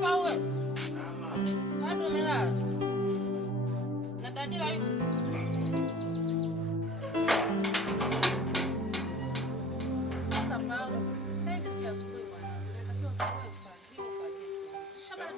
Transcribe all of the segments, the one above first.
Paul. Bado umelala? Na Dadila yuko? Sasa Paul, sasa si asubuhi bwana. Tunatakiwa tuwe ufadhili ufadhili. Shabana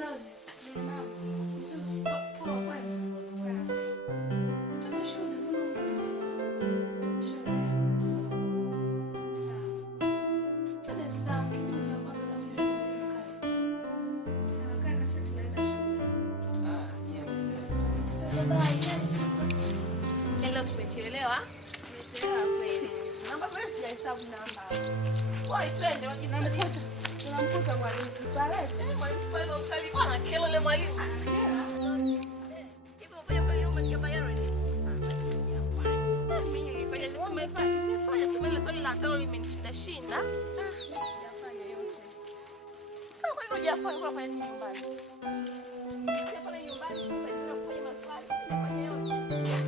Rose, ni mama. Leo tumechelewa. Tumechelewa kweli. Namba kwa ya hesabu namba. Wai twende tunamkuta. Tunamkuta mwalimu Kiparete. Mwalimu pale mkali bwana kelele mwalimu. Hivi ufanye pale umekia bayaro ni. Mimi nimefanya sema ile swali la tano limenishinda shinda. Sijafanya yote. Sasa kwa hiyo hujafanya kwa kufanya nyumbani. Sasa pale nyumbani tunafanya maswali, tunafanya yote.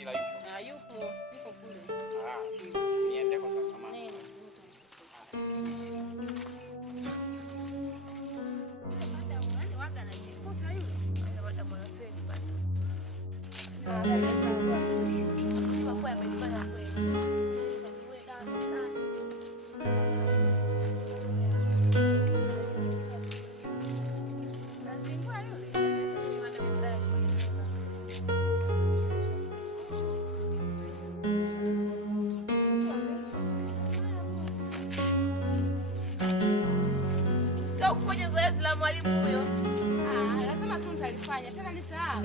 Akila yupo? Yupo kule. Niende kwa sasa mama. Kufanya zoezi la mwalimu huyo. Lazima tu nitalifanya. Tena nisahau.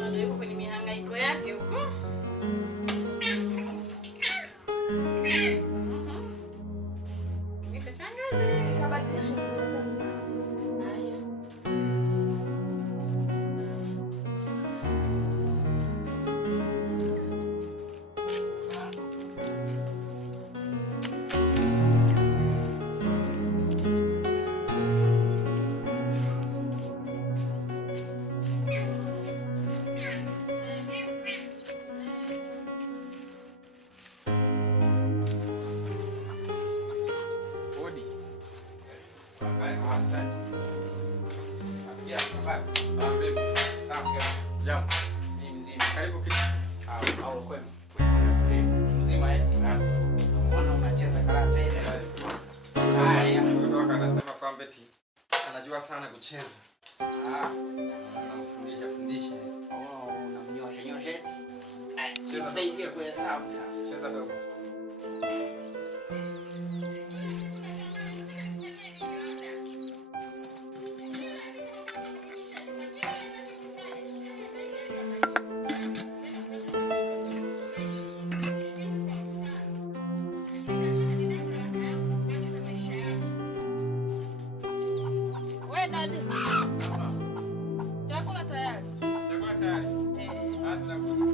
Bado yuko kwenye mihangaiko yake huko. Nitashangaza. Tabadilisha. Anajua sana kucheza. Unamfundisha. Unamnyosha. Tusaidia kuhesabu sasa. Cheza dogo. Chakula tayari. Chakula tayari? Hata kula.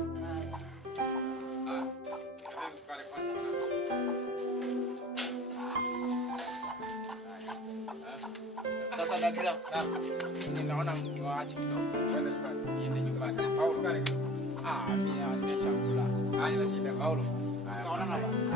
Sasa dadila. Ninaona mkiwaacha kidogo. Kwenda nyumbani. Niende nyumbani. Paulo kale. Mimi nimeshakula. Haina shida Paulo. Tunaona basi.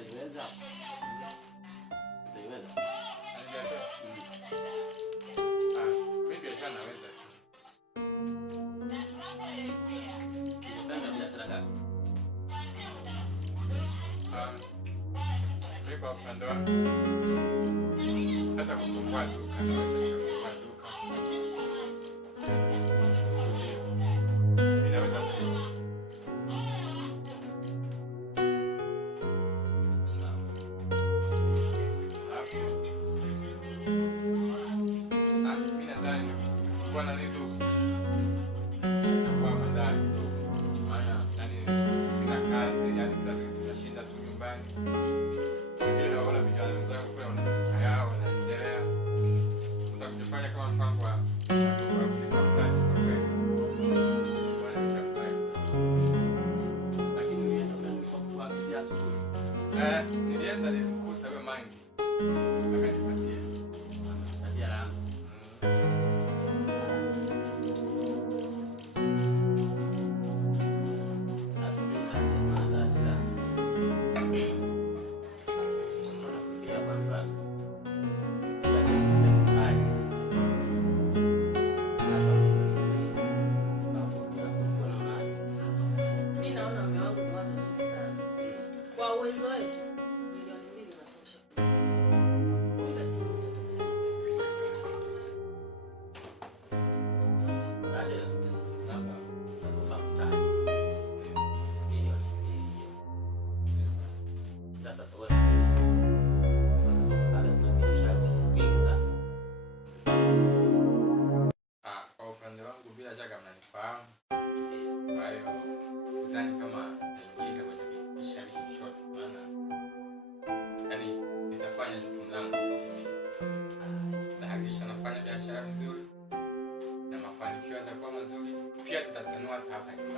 Utaiweza? Utaiweza? Mimi biashara naweza. Unapenda biashara gani? Mimi kwa upande wangu hata kufungua duka naweza kufungua duka. Ninaweza bwana ni duka. Kwa madhari maana yani sina kazi, yani kila siku tunashinda tu nyumbani. Ndio wala vijana wenzangu kule wana yao wanaendelea. Sasa kujifanya kama mpango wa kulipa mtaji kwa kweli. Lakini ulienda kwa kuagizia asubuhi. Nilienda nilimkuta wewe mangi. Akanipatia. Patia raha. Mimi naona mume wangu ni wazo zuri sana. Kwa uwezo wetu milioni 2 inatosha. Kwa upande wangu bila shaka mnanifahamu. Kwa hiyo sidhani kama nitaingia kwenye biashara chochote maana yani nitafanya tu mlango kutimia. Nahakikisha nafanya biashara vizuri na mafanikio yatakuwa mazuri. Pia tutatanua hata hapa nyumbani.